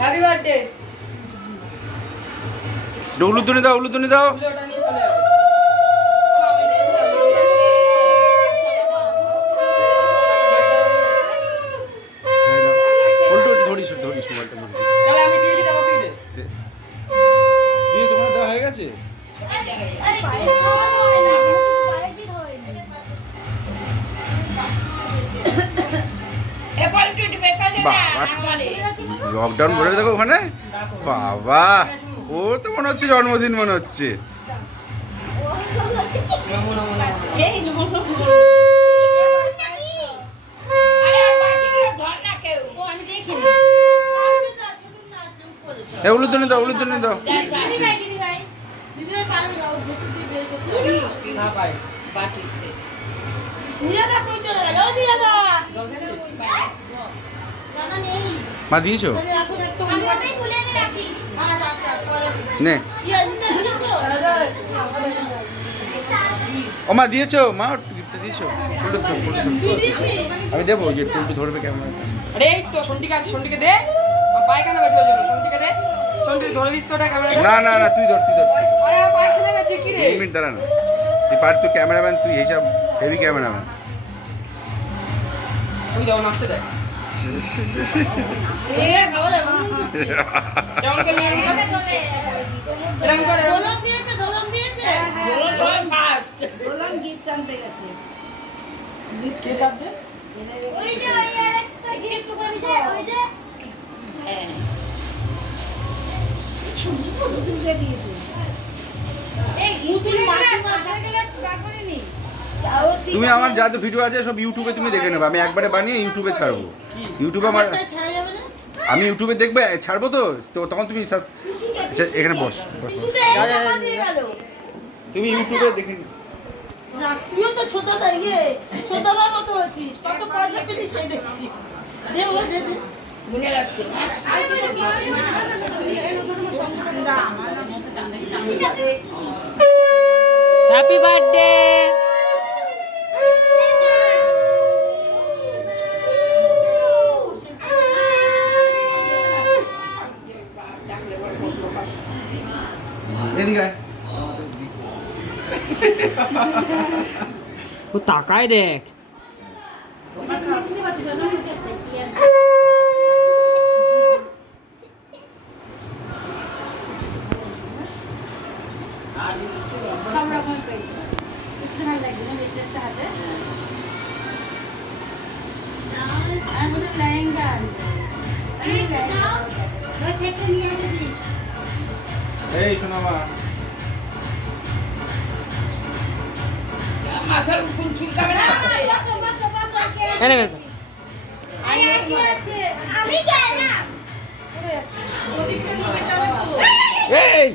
Happy birthday উলুতুনি দাও উলুতুনি দাও। Lockdown বলে দেখো ওখানে? বাবা ওর তো মনে হচ্ছে জন্মদিন মনে হচ্ছে। ও, উলুতুনি দাও উলুতুনি দাও। দিদি মা দিয়েছ? রাখি। নে? ও মা দিয়েছ? মা গিফটটা দিয়েছ। তুই? আমি দেবো যে একটু উল্টো ধরবে ক্যামেরা আরে এই তো সন্টিকা আছে সন্টিকে দে। পায়খানা গেছে ওই জন্য সন্টিকে দে। সন্টি ধরে দিস তো ক্যামেরা না না না তুই ধর তুই ধর। আরে আমার পায়খানা গেছে কি রে? এক মিনিট দাঁড়া না। তুই পার তুই ক্যামেরাম্যান তুই হিসাব হেভি ক্যামেরাম্যান দাও নাচছে দেখ। দিয়েছে। এই, মাসিমা সাইকেলে বার করেনি? তুমি আমার যা তো ভিডিও আছে সব ইউটিউবে তুমি দেখে নেবে আমি একবারে বানিয়ে ইউটিউবে ছাড়বো ইউটিউবে আমার? আমি ইউটিউবে দেখবে ছাড়বো তো তো তখন তুমি আচ্ছা, এখানে বস। তুমি ইউটিউবে দেখে তুইও তো ছোটদা ইয়ে, ছোটদার মতো হচ্ছিস। কত পয়সা পেতিস সেই দেখছি। দে, ও দে, দে। আরে ওই যে বিয়ে বাড়ি না, না, ছোট ছোট মেয়ে সঙ্গে না, আমার না। হ্যাপি বার্থডে নিয়ে আসবে please। এই শোনা মা বসো, বসো, বসো, কে আছে? এনে বেশ আরে, আর কে আছে? আমি গেলাম। এই!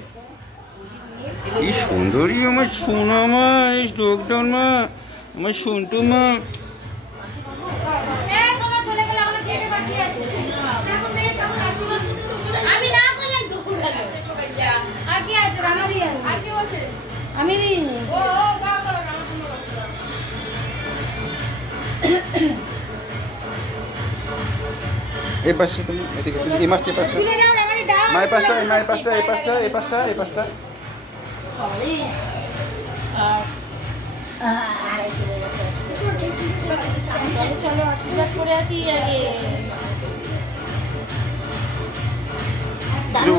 এই সুন্দরী আমার সোনা মা এই লকডাউন মা আমার সন্টু মা। এ, সোনা এই পাশে তুমি এদিকে এই মাছটা এই পাশটা। তুলে নাও, রাঙালি দাও। মা এই পাশটা এই মা এই পাশটা এই পাশটা এই পাশটা এই পাশটা। চলো চলো আশীর্বাদ করে আসি আগে। দাও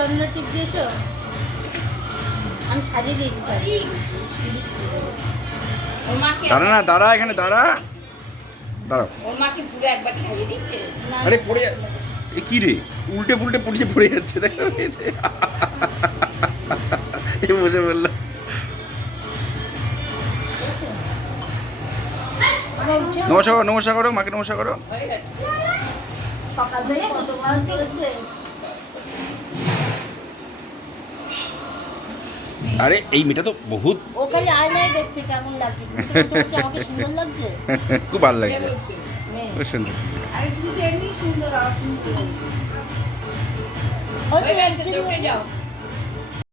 চন্দ্র টিপ দিয়েছ? আমি সাজিয়ে দিয়েছি দাঁড়া না দাঁড়া এখানে দাঁড়া। দাঁড়াও। আরে পড়ে এ কি রে? উল্টে পুল্টে পড়ে পড়ে যাচ্ছে দেখো এ বসে বলল নমস্কার করো নমস্কার করো মাকে নমস্কার করো। সকাল থেকে কতবার করেছে আরে এই মেয়েটা তো বহুত ও খালি আয়নায় দেখছে কেমন লাগছে। তুমি ও তো বলছে, আমাকে সুন্দর লাগছে। খুব ভালো লাগছে লাগে আরে তুমি এমনি সুন্দর হচ্ছে ওই গাড়িতে উঠে যাও।